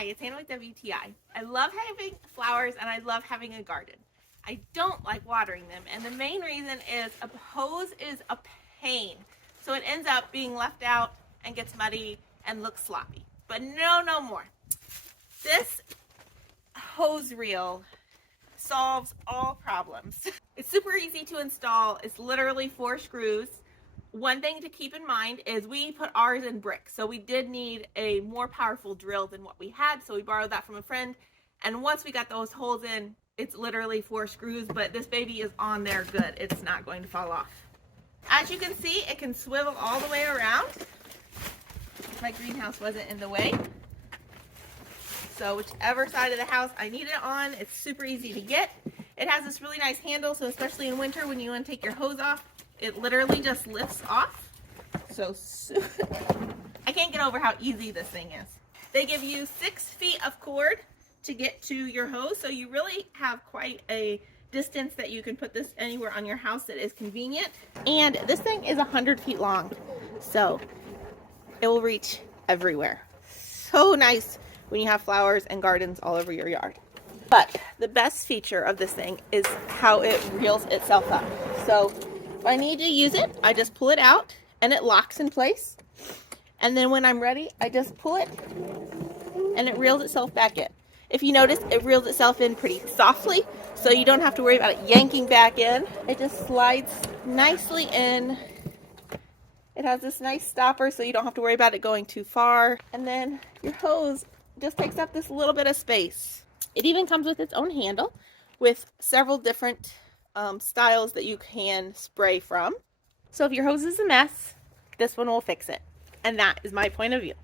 Hi, it's Hannah with WTI. I love having flowers and I love having a garden. I don't like watering them, and the main reason is a hose is a pain. So it ends up being left out and gets muddy and looks sloppy. But no more. This hose reel solves all problems. It's super easy to install. It's literally 4 screws. One thing to keep in mind is we put ours in brick, so we did need a more powerful drill than what we had, so we borrowed that from a friend. And once we got those holes in, it's literally 4 screws, but this baby is on there good. It's not going to fall off. As you can see, it can swivel all the way around. My greenhouse wasn't in the way. So whichever side of the house I need it on, it's super easy to get. It has this really nice handle, so especially in winter when you want to take your hose off, it literally just lifts off. So I can't get over how easy this thing is. They give you 6 feet of cord to get to your hose, so you really have quite a distance that you can put this anywhere on your house that is convenient. And this thing is 100 feet long, so it will reach everywhere. So nice when you have flowers and gardens all over your yard. But the best feature of this thing is how it reels itself up. So if I need to use it, I just pull it out and it locks in place. And then when I'm ready, I just pull it and it reels itself back in. If you notice, it reels itself in pretty softly, so you don't have to worry about it yanking back in. It just slides nicely in. It has this nice stopper, so you don't have to worry about it going too far. And then your hose just takes up this little bit of space. It even comes with its own handle with several different styles that you can spray from. So if your hose is a mess, this one will fix it. And that is my point of view.